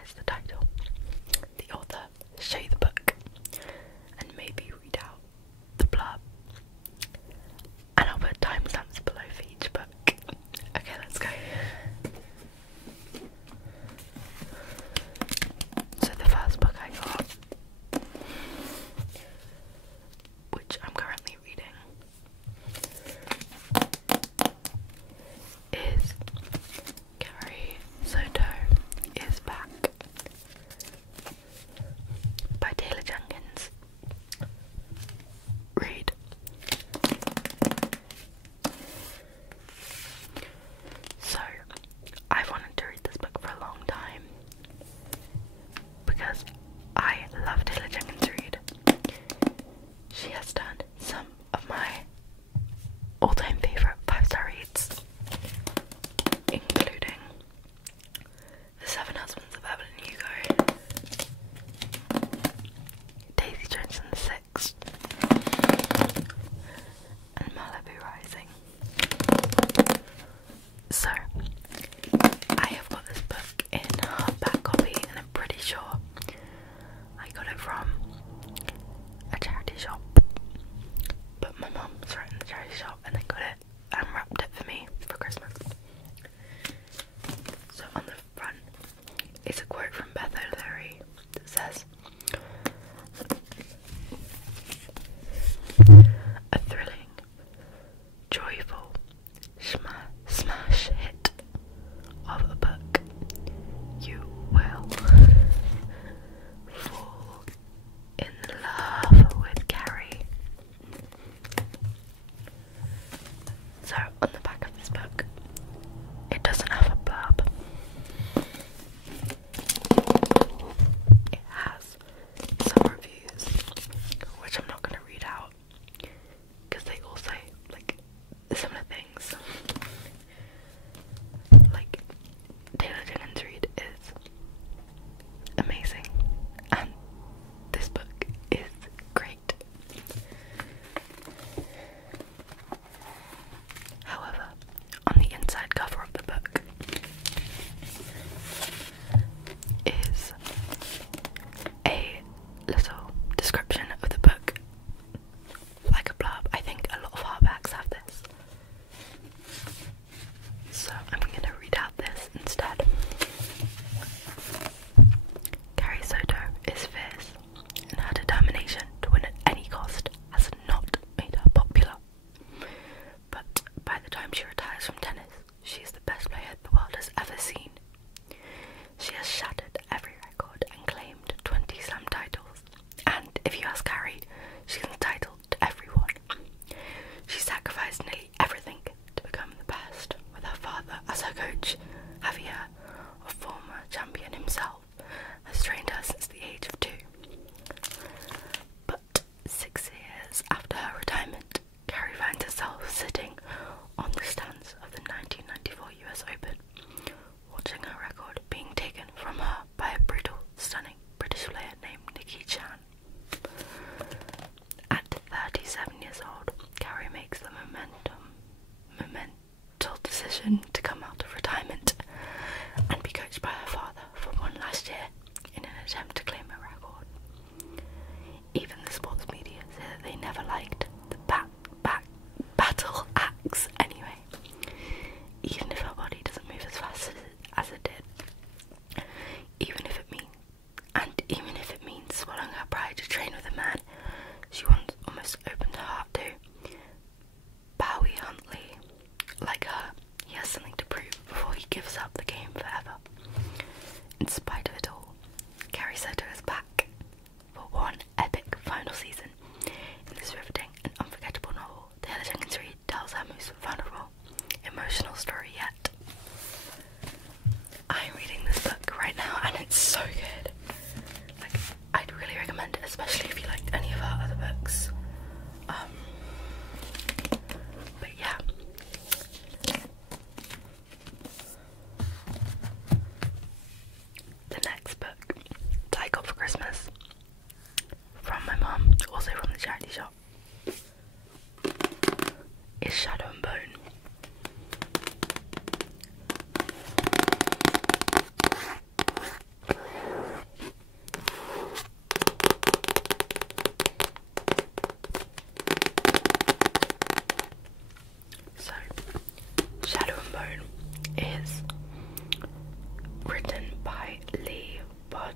guys the title, the author, show you the book, and maybe read out the blurb. And I'll put timestamps below for each book. Okay, let's go. So the first book I got, which I'm currently reading, is Carrie Soto is Back by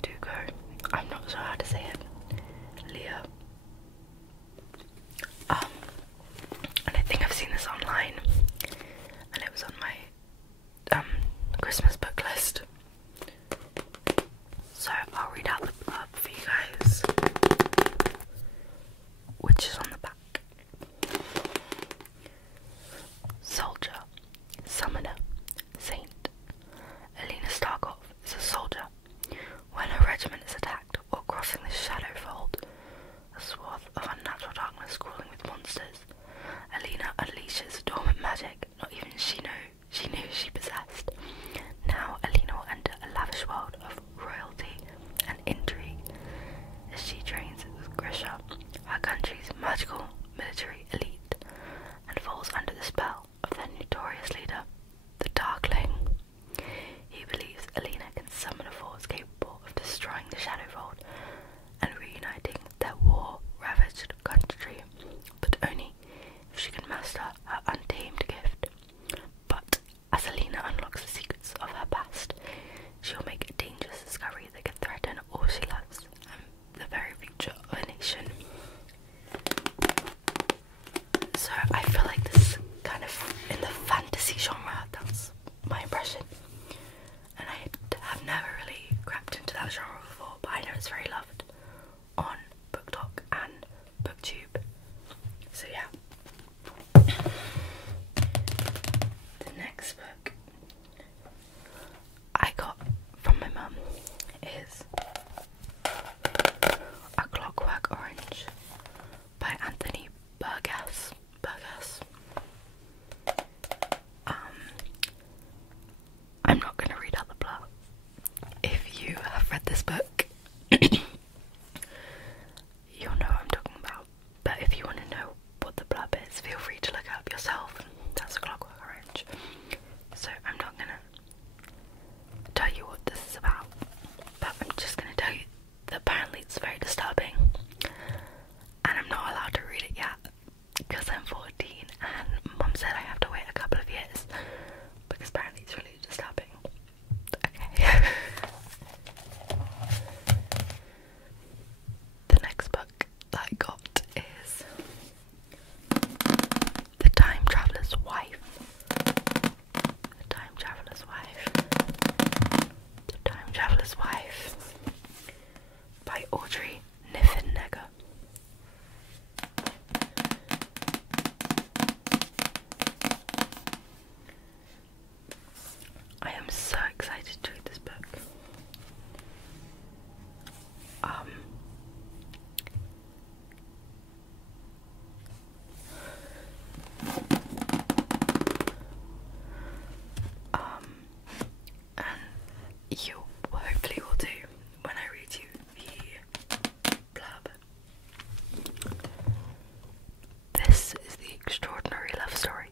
Verdugo. I'm not sure how to say it. Leo. And I think I've seen this online, and it was on my Christmas book list. So I'll read out the blurb for you guys, which is on the back. Soldier, summoner, saint. Alina Starkov is a soldier. When her regiment is attacked while crossing the Shadowfold, a swath of unnatural darkness crawling with monsters, Alina unleashes dormant magic not even she knew she possessed. Now Alina will enter a lavish world of royalty and intrigue as she trains with Grisha, her country's magical military elite, and falls under the spell of their notorious leader, the Darkling. He believes Alina can summon a force capable of destroying the Shadowfold and reuniting their war-ravaged country, but only if she can master her untamed gift. But as Alina unlocks the secrets of her past, she will make a dangerous discovery that can threaten all she loves and the very future of a nation. So I feel like this is kind of in the fantasy genre, that's my impression. And I have never really crept into that genre before, but I know it's very loved on BookTok and BookTube. So yeah. The next book I got from my mum is A Clockwork Orange by Anthony Burgess. I'm not going to read out the plot. If you have read this book, you'll know what I'm talking about. But if you want to know what the blurb is, feel free to look it up yourself. That's A Clockwork Orange. So I'm not going to tell you what this is about, but I'm just going to tell you that apparently it's very disturbing, and I'm not allowed to read it yet because I'm 14, and Mum said I have to wait a couple of years because apparently it's really disturbing. Okay. The next book that I got is The Time Traveler's Wife. The Time Traveler's Wife. The Time Traveler's Wife by Audrey Niffenegger. I am so excited to read this book. And you hopefully will do when I read you the blurb. This is the extraordinary love story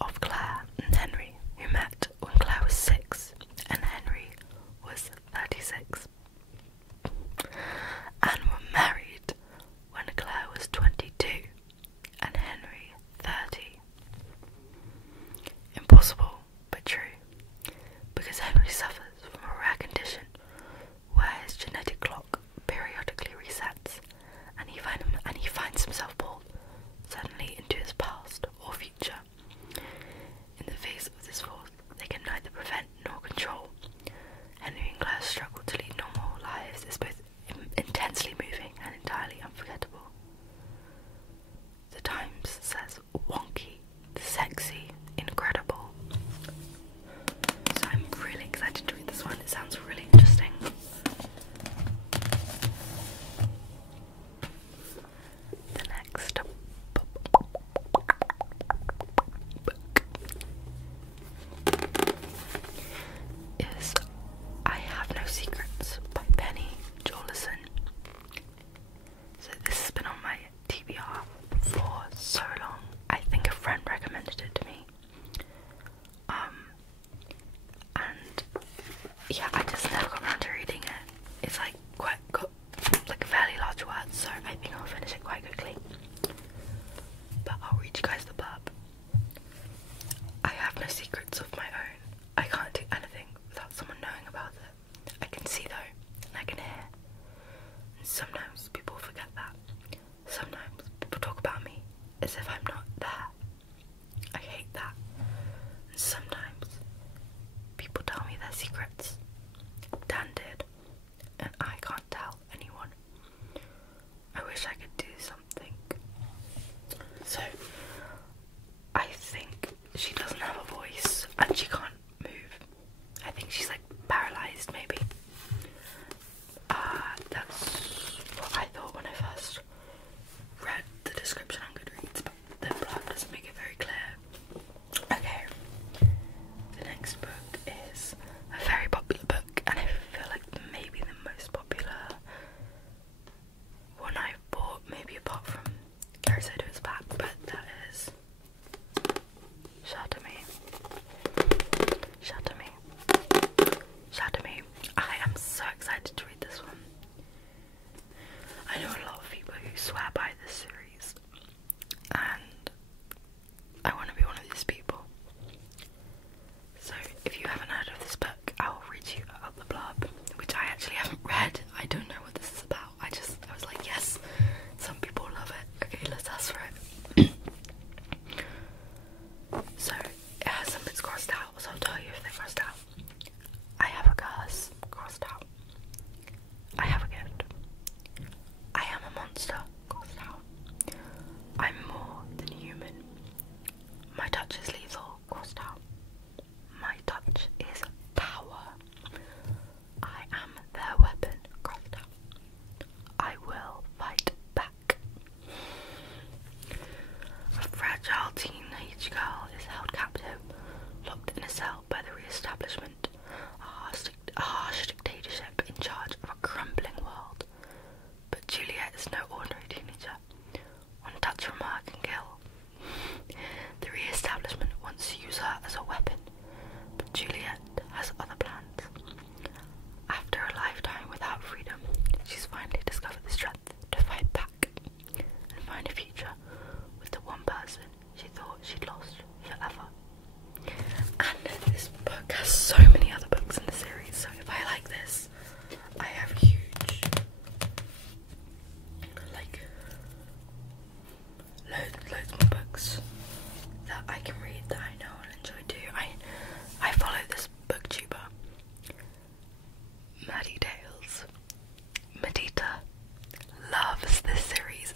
of Claire and Henry, who met when Claire was 6 and Henry was 36.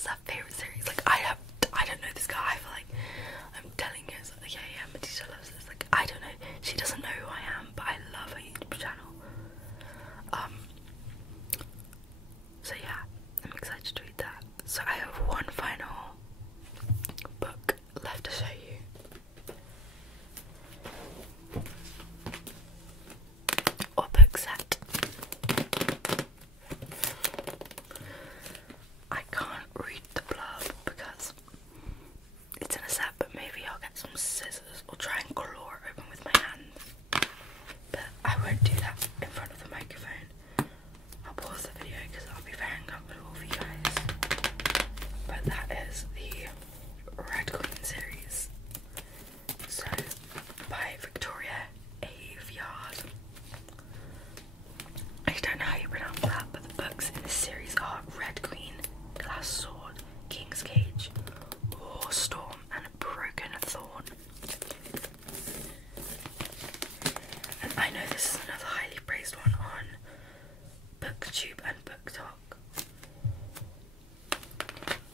her favourite series. Like, I don't know this guy. I feel like I'm telling her, like, yeah, Matisa loves this. Like, I don't know. She doesn't know who I am, but I love her YouTube channel. So yeah, I'm excited to read that. So I have one final book left to show you. Or book set. I can't read the blurb because it's in a set, but maybe I'll get some scissors or try and claw it open with my hands. But I won't do that in front of the microphone. I'll pause the video because I'll be very uncomfortable for you guys. But that is the Red Queen series. So, by Victoria Aveyard. I don't know how you pronounce that, but the books in this series are Red Queen, Glass Sword, King's Cage, War Storm, and Broken Thorn. And I know this is another highly praised one on BookTube and BookTok.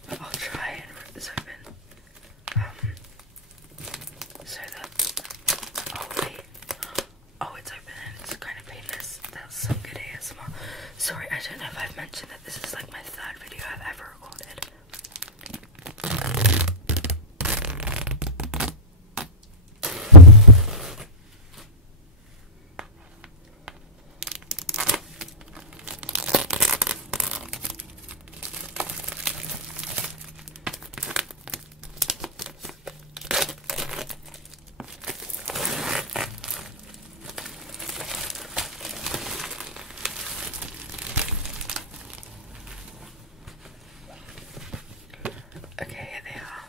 But I'll try and rip this open. So that, oh wait, oh it's open and it's kind of painless. That's some good ASMR. Sorry, I don't know if I've mentioned that this is like my third video I've ever recorded. Okay, here they are.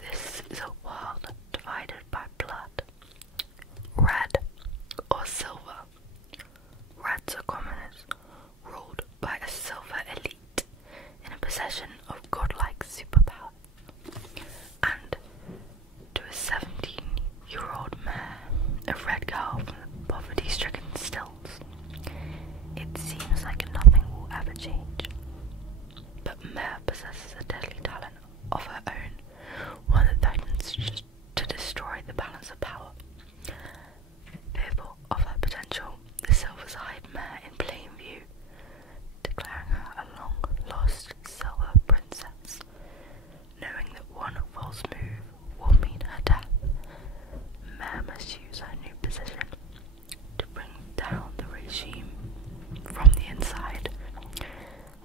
This is a world divided by blood, red or silver. Reds are commoners, ruled by a silver elite in a possession of godlike superpower. And to a 17-year-old mare, a red girl from the poverty-stricken stills, it seems like nothing will ever change. But Mare possesses a deadly talent of her own, one that threatens to destroy the balance of power. Fearful of her potential, the Silvers hide Mare in plain view, declaring her a long-lost silver princess. Knowing that one false move will mean her death, Mare must use her new position to bring down the regime from the inside.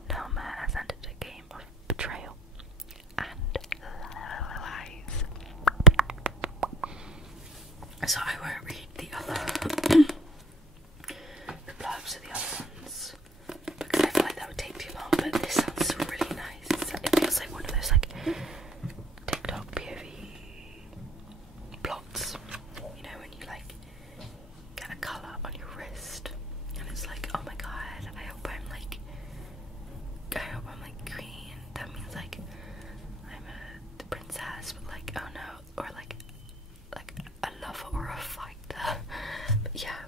Now Mare has entered a game of betrayal and lies. So I won't read the other the blurbs of the other ones because I feel like that would take too long, but this sounds really nice. It feels like one of those like TikTok POV plots, you know, when you like get a colour on your wrist and it's like, oh my god, I hope I'm like green. That means like I'm a princess, but like, oh no, or like a lover or a fighter. But yeah,